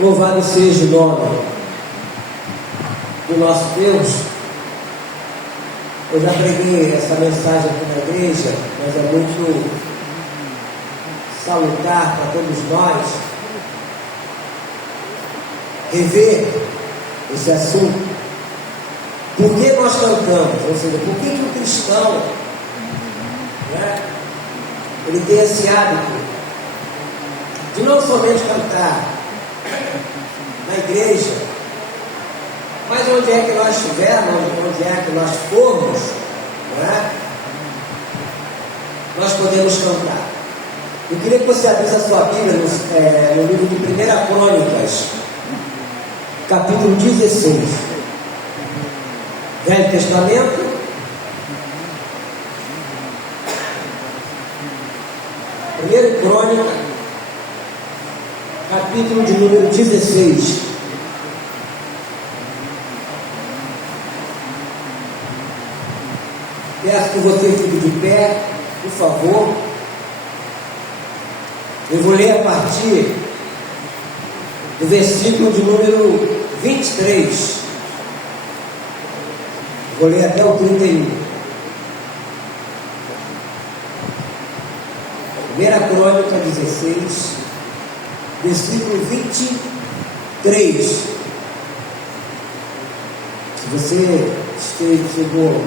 Louvado seja o nome do nosso Deus. Eu já preguei essa mensagem aqui na igreja, mas é muito salutar para todos nós rever esse assunto. Por que nós cantamos? Ou seja, por que o cristão, né, ele tem esse hábito de não somente cantar na igreja, mas onde é que nós estivermos, onde é que nós formos, né, nós podemos cantar. Eu queria que você abrisse a sua Bíblia no livro de 1 Crônicas, capítulo 16. Velho Testamento. Primeira Crônica, capítulo de número 16. Peço que você fique de pé, por favor. Eu vou ler a partir do versículo de número 23. Vou ler até o 31. Primeira Crônica 16, versículo 23. Se você chegou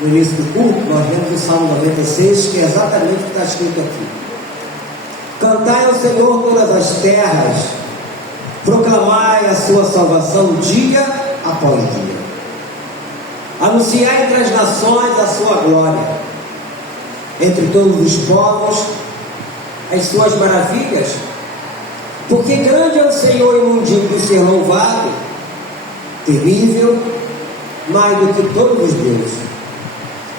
no início do culto, nós vemos o Salmo 96, que é exatamente o que está escrito aqui. Cantai ao Senhor todas as terras, proclamai a sua salvação dia após dia. Anunciai entre as nações a sua glória, entre todos os povos as suas maravilhas, porque grande é o Senhor e mundico de ser louvado, terrível, mais do que todos os deuses.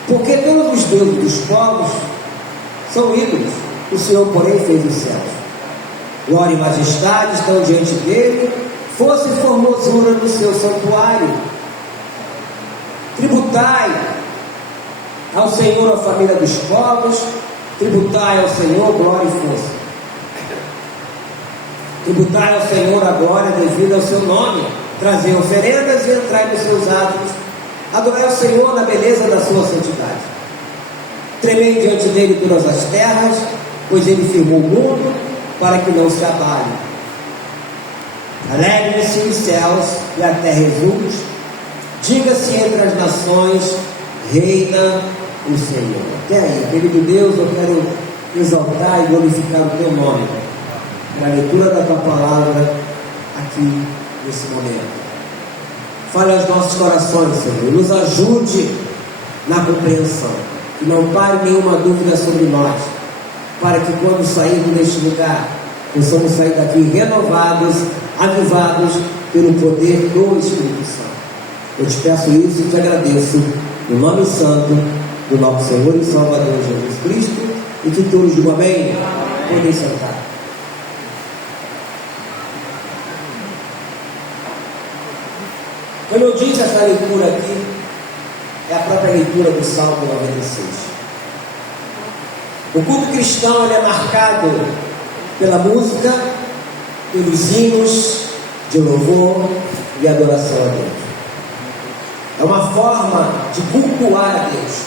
Porque todos os deuses dos povos são ídolos, o Senhor, porém, fez os céus. Glória e majestade estão diante dele, força e formosura do seu santuário. Tributai ao Senhor a família dos povos, tributai ao Senhor glória e força. Tributai ao Senhor a glória devida ao seu nome, trazei oferendas e entrai nos seus átrios, adorai ao Senhor na beleza da sua santidade. Tremei diante dele todas as terras, pois ele firmou o mundo para que não se abale. Alegrem-se os céus e a terra exulte, diga-se entre as nações, reina o Senhor. Até aí, querido Deus, eu quero exaltar e glorificar o teu nome, na leitura da tua palavra aqui nesse momento. Fale aos nossos corações, Senhor, nos ajude na compreensão, que não pare nenhuma dúvida sobre nós, para que quando sairmos deste lugar, possamos sair daqui renovados, avivados pelo poder do Espírito Santo. Eu te peço isso e te agradeço, no nome santo do nosso Senhor e Salvador Jesus Cristo, e que todos digam amém. Podem sentar. Como eu disse, essa leitura aqui é a própria leitura do Salmo 96. O culto cristão ele é marcado pela música, pelos hinos de louvor e adoração a Deus. É uma forma de cultuar a Deus.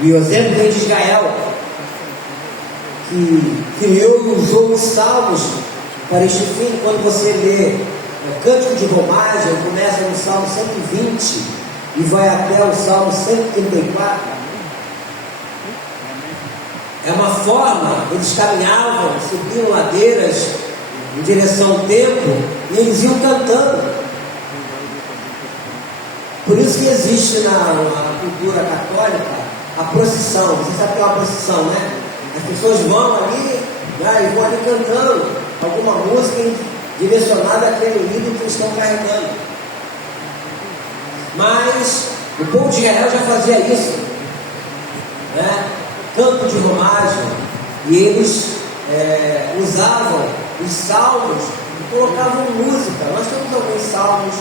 E o exemplo vem de Israel, que criou e usou os salmos para este fim. Quando você lê o Cântico de Romagem, começa no Salmo 120 e vai até o Salmo 134. É uma forma, eles caminhavam, subiam ladeiras em direção ao templo e eles iam cantando. Por isso que existe na cultura católica a procissão. Você sabe o que é uma procissão, né? As pessoas vão ali, né, e vão ali cantando alguma música direcionada àquele ídolo que eles estão carregando. Mas o povo de Israel já fazia isso, né? Canto de romagem, e eles usavam os salmos e colocavam música. Nós temos alguns salmos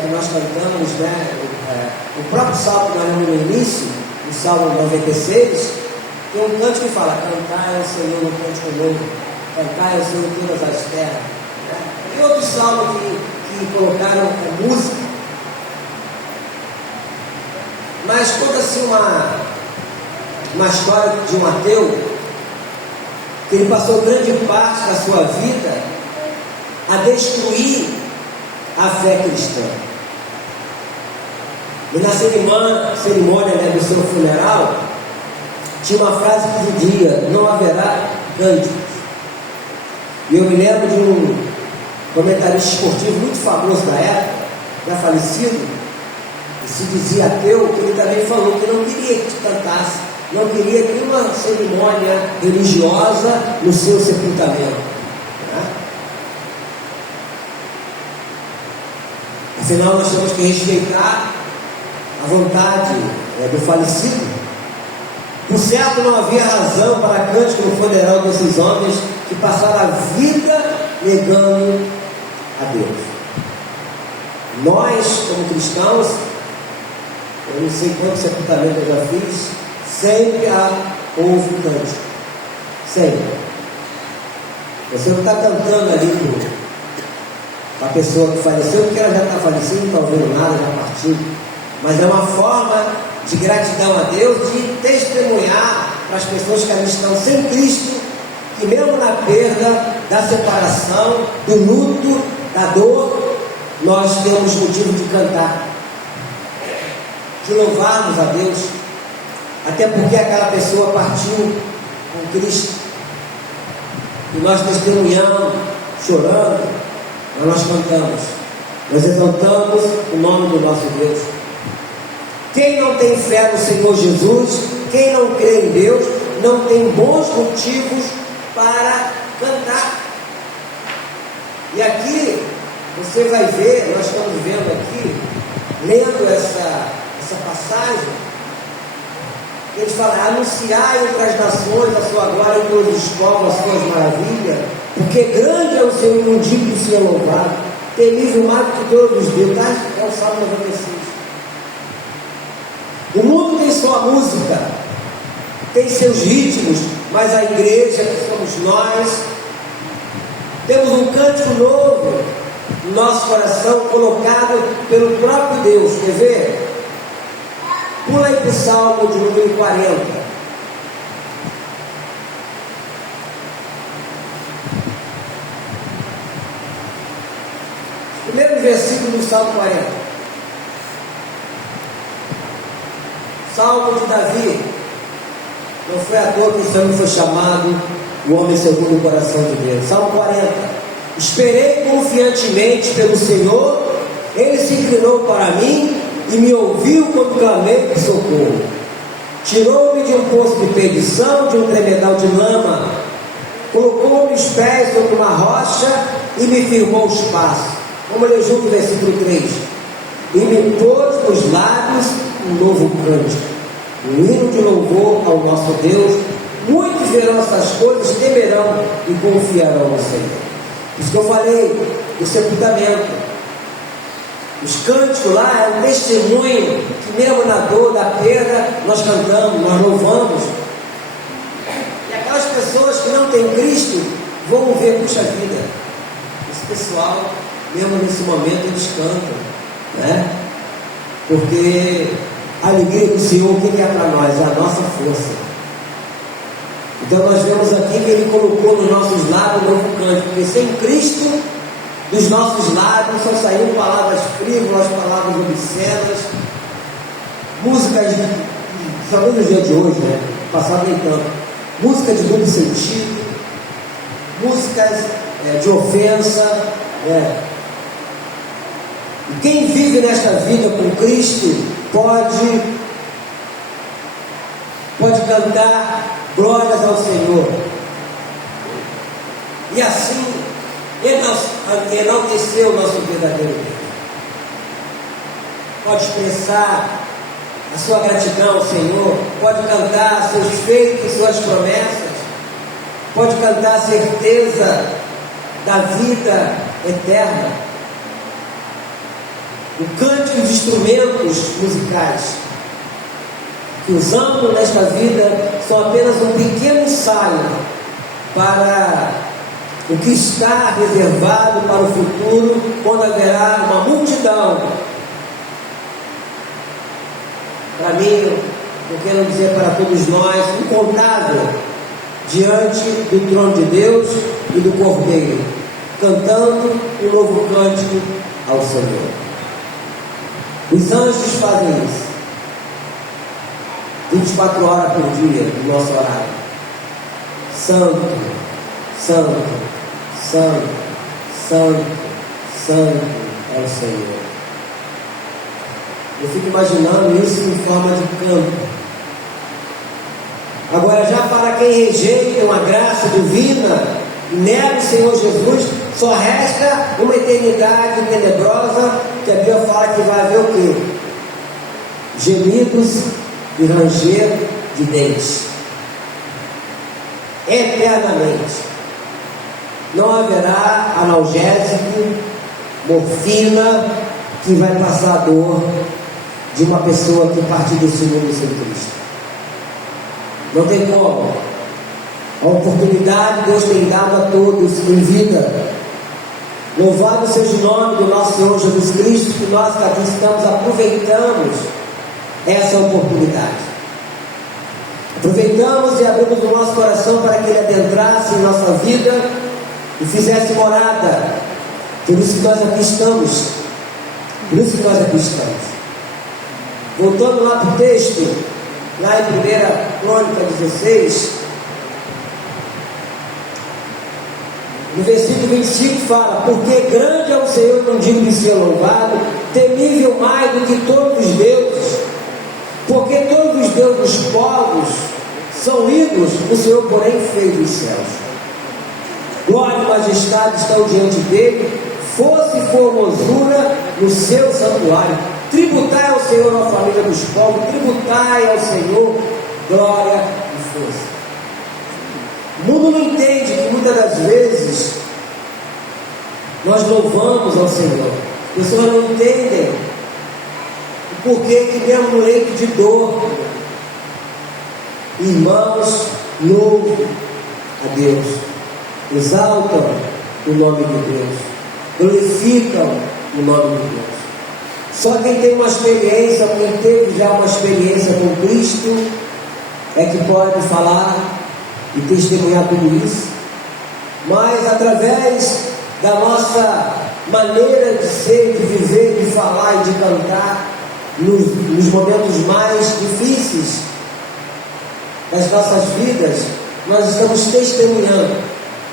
que nós cantamos, né? O próprio salmo que nós lemos no início, o Salmo 96, tem um canto que fala: cantai ao Senhor no cântico novo, Cantai ao Senhor todas as terras. Né? E outros salmos que colocaram a música. Mas conta-se uma história de um ateu, que ele passou grande parte da sua vida a destruir a fé cristã. E na cerimônia, né, do seu funeral, tinha uma frase que dizia: não haverá cânticos. E eu me lembro de um comentarista esportivo muito famoso da época, já falecido, que se dizia ateu, que ele também falou que não queria que cantasse, não queria nenhuma cerimônia religiosa no seu sepultamento. Né? Afinal, nós temos que respeitar a vontade do falecido. Por certo, não havia razão para cântico no funeral desses homens que passaram a vida negando a Deus. Nós, como cristãos, eu não sei quantos sepultamentos eu já fiz, sempre houve cântico. Sempre. Você não está cantando ali para a pessoa que faleceu, porque ela já está falecida, não está ouvindo nada, já partiu. Mas é uma forma de gratidão a Deus, de testemunhar para as pessoas que ali estão sem Cristo, que mesmo na perda, da separação, do luto, da dor, nós temos motivo de cantar, de louvarmos a Deus, até porque aquela pessoa partiu com Cristo, e nós testemunhamos, chorando, mas nós cantamos, nós exaltamos o nome do nosso Deus. Quem não tem fé no Senhor Jesus, quem não crê em Deus, não tem bons motivos para cantar. E aqui, você vai ver, nós estamos vendo aqui, lendo essa passagem, ele fala: anunciai entre as nações a sua glória, em todos os povos as suas maravilhas, porque grande é o Senhor, indigno de ser louvado, temível mais do que todos os deuses. É o Salmo 96. O mundo tem sua música, tem seus ritmos, mas a igreja, que somos nós, temos um cântico novo no nosso coração, colocado pelo próprio Deus. Quer ver? Pula aí para o Salmo de número 40. Primeiro versículo do Salmo 40. Salmo de Davi. Não foi à toa que esse homem foi chamado o homem segundo o coração de Deus. Salmo 40. Esperei confiantemente pelo Senhor, Ele se inclinou para mim e me ouviu quando clamei por socorro. Tirou-me de um poço de perdição, de um tremedal de lama, colocou-me os pés sobre uma rocha e me firmou os passos. Vamos ler junto o versículo 3. E me pôs nos lábios um novo cântico, um hino de louvor ao nosso Deus. Muitos verão essas coisas, temerão e confiarão no Senhor. Isso que eu falei do sepultamento. Os cânticos lá é um testemunho que mesmo na dor, da perda, nós cantamos, nós louvamos. E aquelas pessoas que não têm Cristo vão ver, puxa vida, esse pessoal, mesmo nesse momento, eles cantam, né? Porque a alegria do Senhor, o que é para nós? É a nossa força. Então nós vemos aqui que Ele colocou nos nossos lábios um novo cântico, porque sem Cristo, dos nossos lábios só saíram palavras frívolas, palavras obscenas, músicas, somente no dia de hoje, né? Passado nem tanto, música de duplo sentido, músicas de ofensa, né? E quem vive nesta vida com Cristo pode cantar glórias ao Senhor, e assim enaltecer o nosso verdadeiro Deus. Pode expressar a sua gratidão ao Senhor, pode cantar seus feitos, suas promessas, pode cantar a certeza da vida eterna. O cântico e os instrumentos musicais que usamos nesta vida são apenas um pequeno ensaio para o que está reservado para o futuro, quando haverá uma multidão. Para mim, eu quero dizer para todos nós, incontável, diante do trono de Deus e do Cordeiro, cantando um novo cântico ao Senhor. Os anjos fazem isso, 24 horas por dia, no nosso horário. Santo, santo, santo, santo, santo é o Senhor. Eu fico imaginando isso em forma de canto. Agora, já para quem rejeita uma graça divina, nega o Senhor Jesus, só resta uma eternidade tenebrosa, que a Bíblia fala que vai haver o quê? Gemidos e ranger de dentes. Eternamente. Não haverá analgésico, morfina, que vai passar a dor de uma pessoa que partiu desse mundo sem Cristo. Não tem como. A oportunidade Deus tem dado a todos em vida. Louvado seja o nome do nosso Senhor Jesus Cristo, que nós que aqui estamos aproveitamos essa oportunidade. Aproveitamos e abrimos o nosso coração para que Ele adentrasse em nossa vida e fizesse morada. Por isso que nós aqui estamos. Por isso que nós aqui estamos. Voltando lá para o texto, lá em 1 Crônica 16, no versículo 25 fala: porque grande é o Senhor, não digo de ser louvado, temível mais do que todos os deuses, porque todos os deuses dos povos são ídolos, o Senhor porém fez os céus. Glória e majestade estão diante dele, força e formosura no seu santuário. Tributai ao Senhor, a família dos povos, tributai ao Senhor glória e força. O mundo não entende que muitas das vezes nós louvamos ao Senhor. As pessoas não entendem o porquê que mesmo no leito de dor, irmãos, louvam a Deus, exaltam o nome de Deus, glorificam o nome de Deus. Só quem tem uma experiência, quem teve já uma experiência com Cristo, é que pode falar e testemunhar tudo isso. Mas através da nossa maneira de ser, de viver, de falar e de cantar, nos momentos mais difíceis das nossas vidas, nós estamos testemunhando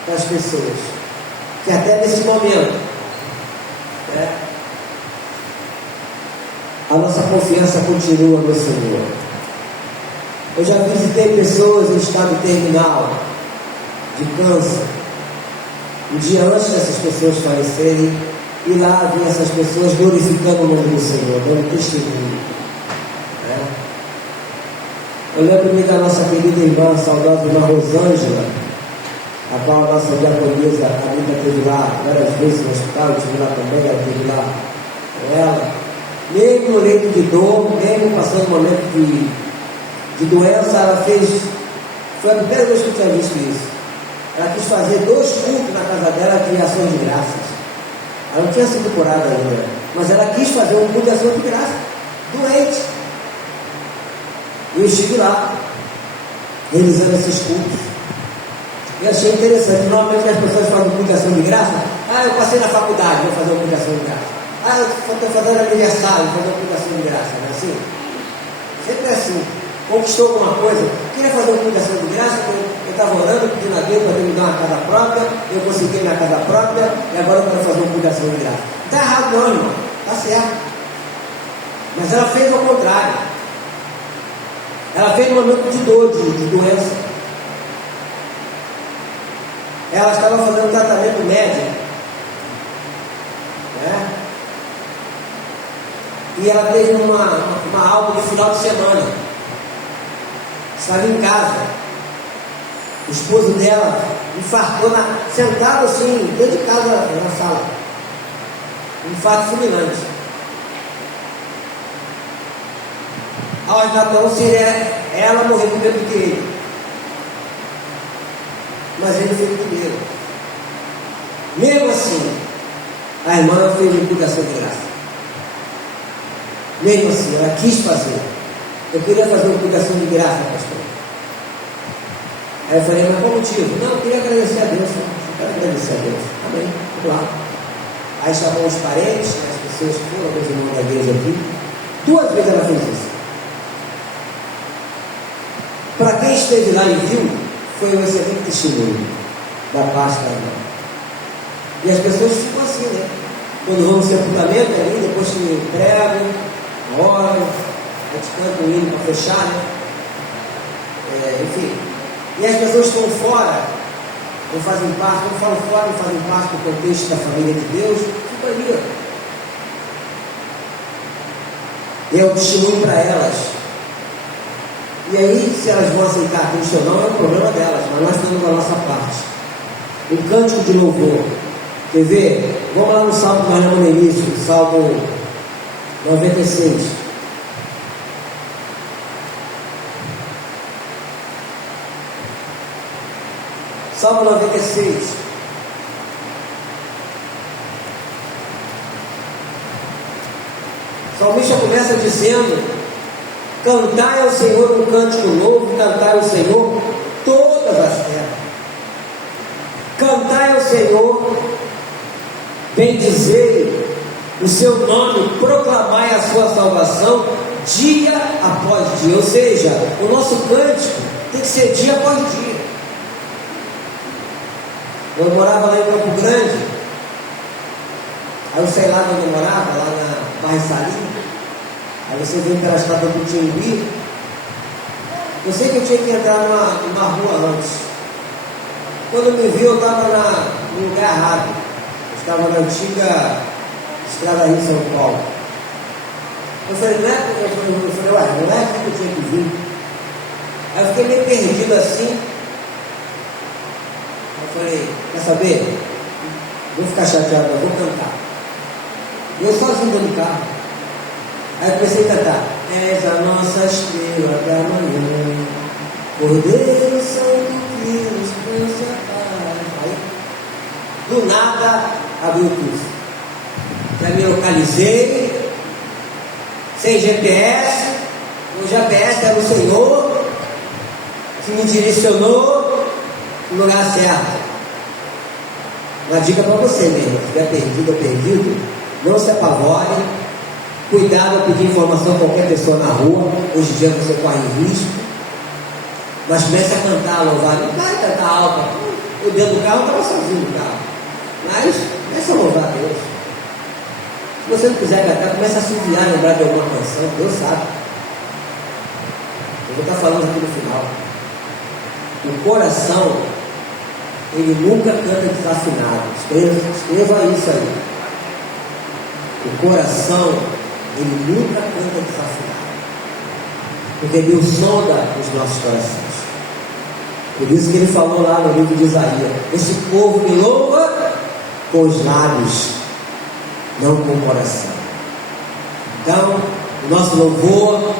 para as pessoas que até nesse momento, a nossa confiança continua no Senhor. Eu já visitei pessoas em estado terminal de câncer. Um dia antes dessas pessoas falecerem, e lá vi essas pessoas glorificando o nome do Senhor, dando testemunho. Eu lembro-me da nossa querida irmã, saudosa irmã Rosângela, a qual a nossa diaconisa, a Anitta, teve lá várias vezes no hospital, eu estive lá também, ela teve lá com ela. Mesmo no leito de dor, mesmo passando um momento de doença, ela fez, foi a primeira vez que eu tinha visto isso. Ela quis fazer 2 cultos na casa dela de ação de graças. Ela não tinha sido curada ainda, mas ela quis fazer um culto de ação de graças, doente. E eu estive lá, realizando esses cultos. E achei interessante. Normalmente as pessoas fazem culto de ação de graça. Eu passei na faculdade, vou fazer uma culto de ação de graça. Eu estou fazendo aniversário, vou fazer uma publicação de graça, não é assim? Sempre é assim. Conquistou alguma coisa, queria fazer uma publicação de graça, eu estava orando, pedindo a Deus para me dar uma casa própria, eu consegui minha casa própria, e agora eu quero fazer uma publicação de graça. Não está errado não, irmão, está certo. Mas ela fez ao contrário. Ela fez um momento de dor, de doença. Ela estava fazendo um tratamento médico. E ela teve uma alta no final de semana. Estava em casa. O esposo dela infartou, sentado assim, dentro de casa, na sala. Um infarto fulminante. Aos Natal seria ela morrer primeiro do que ele. Mas ele foi primeiro. A irmã fez uma publicação de graça. Mesmo assim, ela quis fazer. Eu queria fazer uma publicação de graça, pastor. Aí eu falei, mas qual motivo? Não, eu queria agradecer a Deus. Eu quero agradecer a Deus. Amém, vamos lá. Aí chamou os parentes, as pessoas que foram, os irmãos da igreja aqui. 2 vezes ela fez isso. Para quem esteve lá e viu, foi um excelente testemunho da parte da irmã. E as pessoas ficam assim, né? Quando vão no sepultamento ali, depois que pregam, oram, a gente canta um hino para fechar, né? Enfim. E as pessoas estão fora, não fazem parte, não falam fora, não fazem parte do contexto da família de Deus, ficam ali, ó. E é um testemunho para elas. E aí, se elas vão aceitar Cristo ou não, é um problema delas, mas nós estamos da nossa parte. Um cântico de louvor. Quer ver? Vamos lá no Salmo que nós lemos no início, Salmo 96. Salmo 96. O salmista começa dizendo: cantai ao Senhor um cântico novo, cantai ao Senhor todas as terras. Cantai ao Senhor, bendizei o seu nome, proclamai a sua salvação dia após dia. Ou seja, o nosso cântico tem que ser dia após dia. Eu morava lá em Campo Grande, aí eu sei lá onde eu morava, lá na Barra Salim. Aí você vem pela estrada do Timbi. Eu sei que eu tinha que entrar numa rua antes. Quando me viu, eu estava no lugar errado. Eu estava na antiga estrada Rio São Paulo. Eu falei, não é aqui que eu tinha que vir. Aí eu fiquei meio perdido assim. Eu falei, quer saber? Vou ficar chateado, eu vou cantar. E eu sozinho dentro do carro. Aí eu comecei a cantar: és a nossa estrela da manhã, Cordeiro Santo que nos trouxe a paz. Aí, do nada, abriu o curso. Já me localizei, sem GPS. O GPS era o Senhor que me direcionou no lugar certo. Uma dica para você mesmo: se estiver perdido ou perdido, não se apavore. Cuidado ao pedir informação a qualquer pessoa na rua. Hoje em dia você corre risco. Mas comece a cantar, a louvar. Não vai cantar alto. Eu dentro do carro, eu estava sozinho no carro. Mas comece a louvar a Deus. Se você não quiser cantar, comece a assoviar, lembrar de alguma canção. Deus sabe. Eu vou estar falando aqui no final. O coração, ele nunca canta desafinado. Escreva isso aí. O coração, ele nunca canta desafinado, porque Deus sonda os nossos corações. Por isso que ele falou lá no livro de Isaías: este povo me louva com os lábios, não com o coração. Então, o nosso louvor,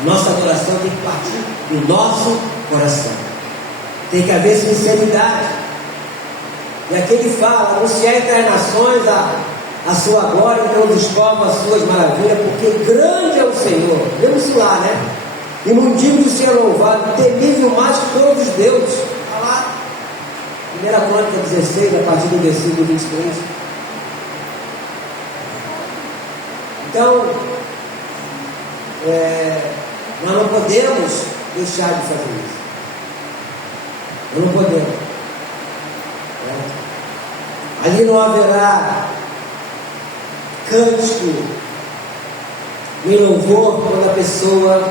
a nossa adoração tem que partir do nosso coração. Tem que haver sinceridade. E aqui ele fala: anunciar entre as nações a sua glória, então dos povos as suas maravilhas, porque grande é o Senhor. Vemos lá, né? E não digo de ser louvado, temível mais que todos os deuses. Está lá, 1 Crônica 16, a partir do versículo 23. Então, nós não podemos deixar de fazer isso. Nós não podemos. Ali não haverá cântico em louvor quando a pessoa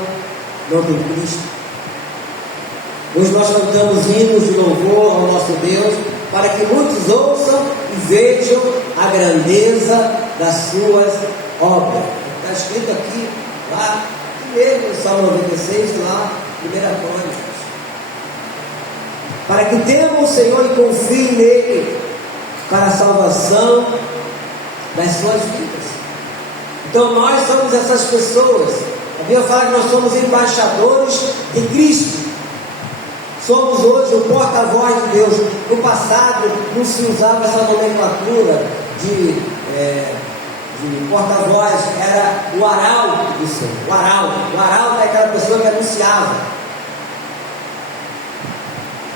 não tem Cristo. Hoje nós cantamos hinos de louvor ao nosso Deus, para que muitos ouçam e vejam a grandeza das suas obras. Está escrito aqui, lá, mesmo no Salmo 96, lá, 1 Crônicas. Para que temam o Senhor e confiem nele, para a salvação das suas vidas. Então nós somos essas pessoas. A Bíblia fala que nós somos embaixadores de Cristo. Somos hoje o porta-voz de Deus. No passado não se usava essa nomenclatura de de porta-voz era o arauto do Senhor. O arauto é aquela pessoa que anunciava.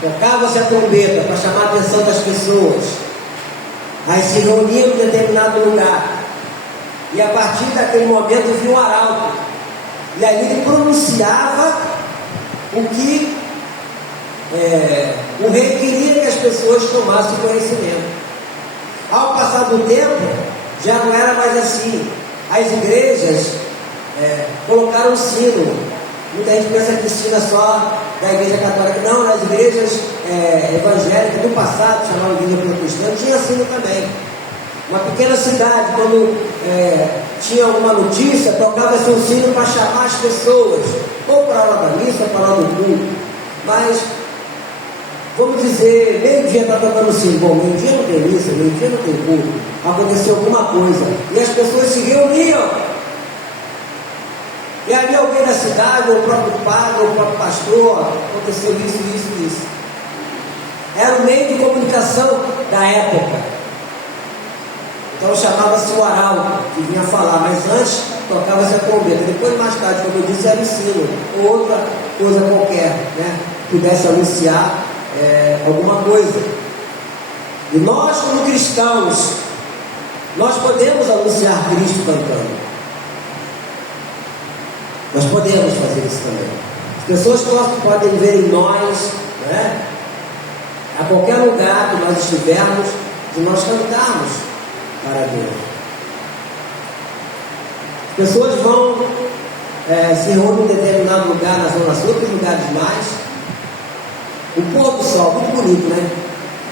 Tocava-se a trombeta para chamar a atenção das pessoas. Aí se reuniam em determinado lugar. E a partir daquele momento vinha o arauto. E aí ele pronunciava o que o rei queria que as pessoas tomassem conhecimento. Ao passar do tempo, já não era mais assim. As igrejas colocaram um sino. Muita gente pensa que sino é só da igreja católica. Não, nas igrejas evangélicas do passado, chamavam igreja protestante, tinha sino também. Uma pequena cidade, quando tinha alguma notícia, tocava-se um sino para chamar as pessoas, ou para a hora da missa, ou para a hora do culto. Mas, vamos dizer, meio-dia está tocando o sino. Bom, meio-dia não tem missa, meio-dia não tem culto. Aconteceu alguma coisa. E as pessoas se reuniam. E ali alguém da cidade, ou o próprio padre, ou o próprio pastor, aconteceu isso. Era o meio de comunicação da época. Então chamava-se o arauto, que vinha falar, mas antes tocava-se a trombeta. Depois, mais tarde, como eu disse, era o sino, ou outra coisa qualquer, né? Pudesse anunciar alguma coisa. E nós, como cristãos, nós podemos anunciar Cristo cantando. Nós podemos fazer isso também. As pessoas podem ver em nós, né? A qualquer lugar que nós estivermos, de nós cantarmos para Deus. As pessoas vão se reúnem em determinado lugar na Zona Sul, outros lugares mais. O pôr do sol, muito bonito, né?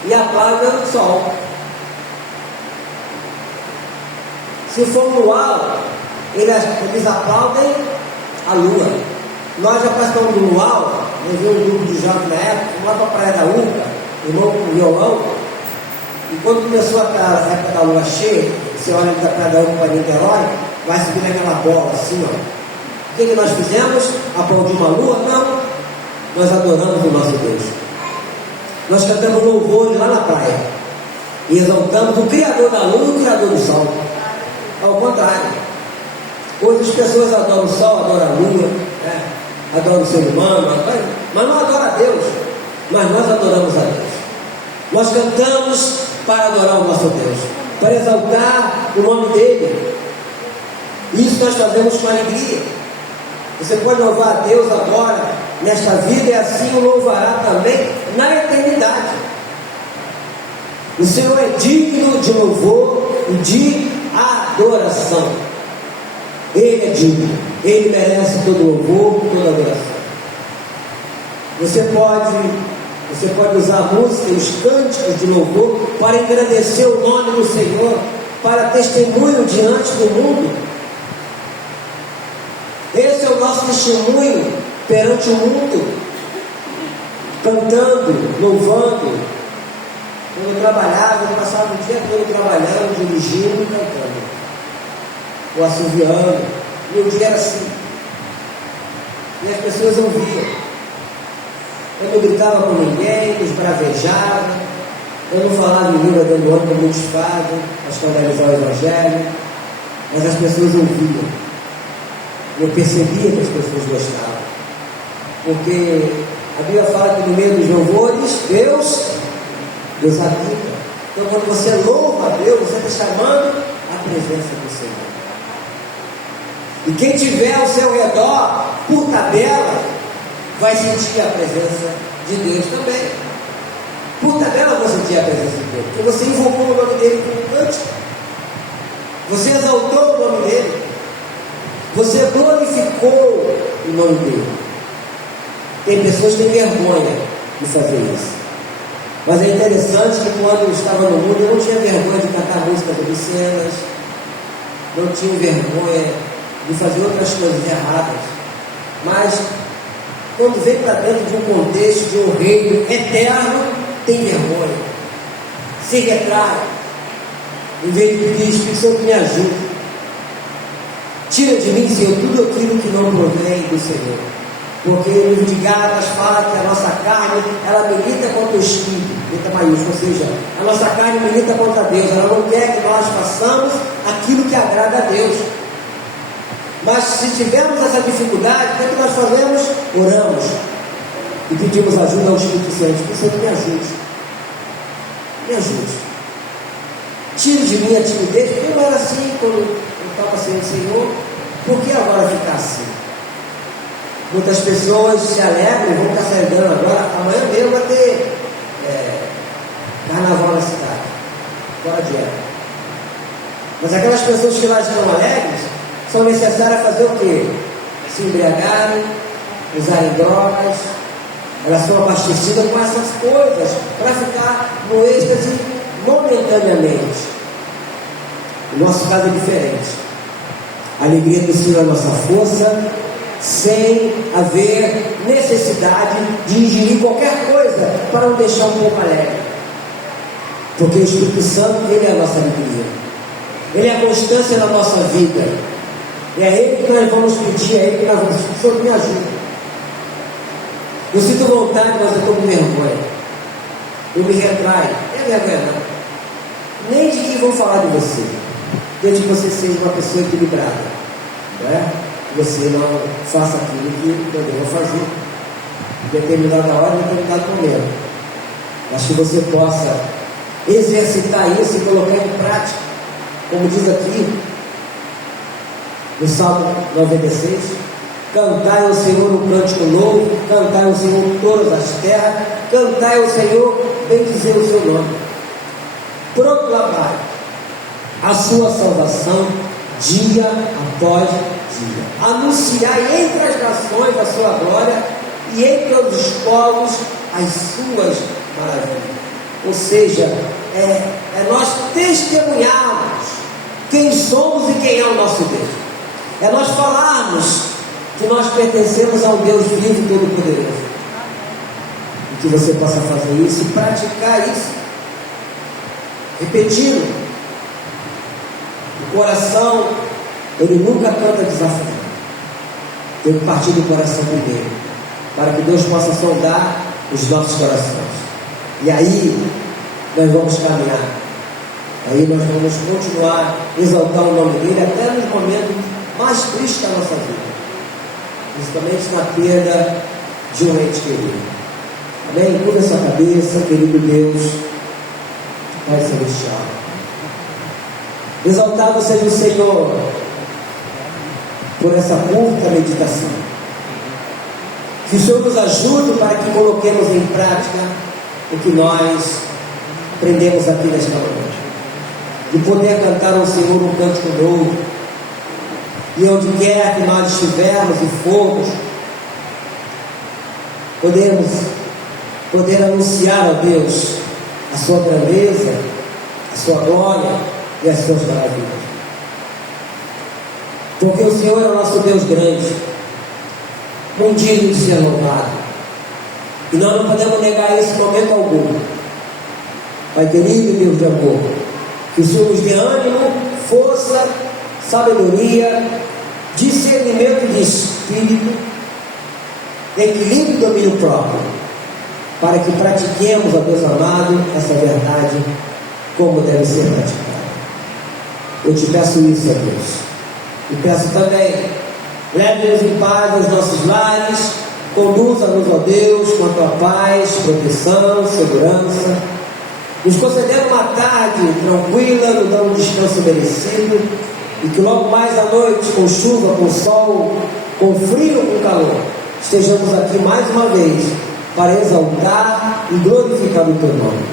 E apaga o sol. Se for um luau, eles aplaudem a lua. Nós já participamos do luau, eu vi um grupo de jovens na época, lá para a Praia da Urca, irmão com violão. E quando começou a época da lua cheia, você olha da Praia da Urca para Niterói, vai subir naquela bola assim, ó. O que nós fizemos? Aplaudir uma lua? Não. Nós adoramos o nosso Deus. Nós cantamos louvores lá na praia. E exaltamos o Criador da lua e o Criador do sol. Ao contrário. Hoje as pessoas adoram o sol, adoram a lua, adoram o ser humano, mas não adoram a Deus. Mas nós adoramos a Deus. Nós cantamos para adorar o nosso Deus, para exaltar o nome dele. Isso nós fazemos com alegria. Você pode louvar a Deus agora, nesta vida, e assim o louvará também na eternidade. O Senhor é digno de louvor e de adoração. Ele é digno, Ele merece todo louvor, toda adoração. Você pode usar a música e os cânticos de louvor para engrandecer o nome do Senhor, para testemunho diante do mundo. Esse é o nosso testemunho perante o mundo, cantando, louvando. Quando eu trabalhava, eu passava o dia todo trabalhando, dirigindo e cantando, ou assoviando. Meu dia era assim, e as pessoas ouviam. Eu não gritava com ninguém, não esbravejava, eu não falava em língua dando nome como muitos fazem, para escandalizar o Evangelho, mas as pessoas ouviam. Eu percebia que as pessoas gostavam, porque a Bíblia fala que no meio dos louvores, Deus habita. Então, quando você louva a Deus, você está chamando a presença do Senhor. E quem tiver ao seu redor, por tabela, vai sentir a presença de Deus também. Por tabela, vai sentir a presença de Deus, porque você invocou o nome dele como cântico, você exaltou o nome dele. Você glorificou o nome dele. Tem pessoas que têm vergonha de fazer isso. Mas é interessante que quando eu estava no mundo, eu não tinha vergonha de cantar músicas obscenas, não tinha vergonha de fazer outras coisas erradas. Mas quando vem para dentro de um contexto de um reino eterno, tem vergonha. Se retrai. Em vez de pedir, Espírito Santo, me ajude. Tira de mim, Senhor, tudo aquilo que não provém do Senhor. Porque o livro de Gálatas fala que a nossa carne, ela milita contra o Espírito, letra maiúscula, ou seja, a nossa carne milita contra Deus, ela não quer que nós façamos aquilo que agrada a Deus. Mas se tivermos essa dificuldade, o que é que nós fazemos? Oramos e pedimos ajuda ao Espírito Santo. Espírito Santo, me ajude, me ajude, tire de mim a timidez, porque eu não era assim quando eu estava sendo Senhor, por que agora ficar assim? Muitas pessoas se alegram e vão estar celebrando agora. Amanhã mesmo vai ter carnaval na cidade, fora de época. Mas aquelas pessoas que lá estão alegres são necessárias fazer o quê? Se embriagarem, usarem drogas. Elas são abastecidas com essas coisas para ficar no êxtase momentaneamente. O nosso caso é diferente. A alegria do Senhor é a nossa força, sem haver necessidade de ingerir qualquer coisa para não deixar um pouco alegre. Porque o Espírito Santo, Ele é a nossa alegria, Ele é a constância na nossa vida. É a Ele que nós vamos pedir, é a Ele que nós vamos pedir. Senhor, me ajuda. Eu sinto vontade, mas eu estou com vergonha. Eu me retraio. Não é vergonha não. Nem de que vão falar de você. Desde que você seja uma pessoa equilibrada, não é? Você não faça aquilo que eu devo fazer em determinada hora, em determinado momento. Acho que você possa exercitar isso e colocar em prática, como diz aqui no Salmo 96: cantai ao Senhor um cântico novo, cantai ao Senhor todas as terras, cantai ao Senhor, bendizer o seu nome, proclamai a sua salvação dia após dia, anunciai entre as nações a sua glória e entre os povos as suas maravilhas. Ou seja, é nós testemunharmos quem somos e quem é o nosso Deus. É nós falarmos que nós pertencemos a um Deus vivo e todo-poderoso. E que você possa fazer isso e praticar isso, repetindo. O coração, ele nunca canta desafiado. Tem que partir do coração primeiro, para que Deus possa sondar os nossos corações. E aí nós vamos caminhar. Aí nós vamos continuar a exaltar o nome dele até nos momentos mais tristes da nossa vida, principalmente na perda de um ente querido. Amém? Curva a sua cabeça, querido Deus, Pai Celestial. Exaltado seja o Senhor por essa curta meditação. Que o Senhor nos ajude para que coloquemos em prática o que nós aprendemos aqui nesta noite. De poder cantar ao Senhor um cântico novo. E onde quer que nós estivermos e formos, poder anunciar a Deus a sua grandeza, a sua glória e as suas maravilhas. Porque o Senhor é o nosso Deus grande, muito digno de ser louvado, e nós não podemos negar isso em momento algum. Pai querido, Deus de amor, que o Senhor nos dê ânimo, força, sabedoria, discernimento de espírito, equilíbrio e domínio próprio, para que pratiquemos, ó Deus amado, essa verdade como deve ser praticada. Eu te peço isso, ó Deus, e peço também, leve-nos em paz aos nossos lares, conduza-nos, ó Deus, com a tua paz, proteção, segurança, nos concedendo uma tarde tranquila, nos dando um descanso merecido, e que logo mais à noite, com chuva, com sol, com frio, com calor, estejamos aqui mais uma vez para exaltar e glorificar o teu nome.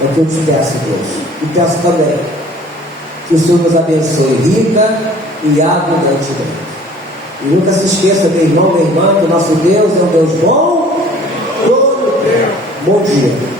É o que eu te peço, Deus, e peço também que o Senhor nos abençoe rica e abundantemente. E nunca se esqueça, meu irmão, minha irmã, que o nosso Deus é um Deus bom todo tempo. Bom dia.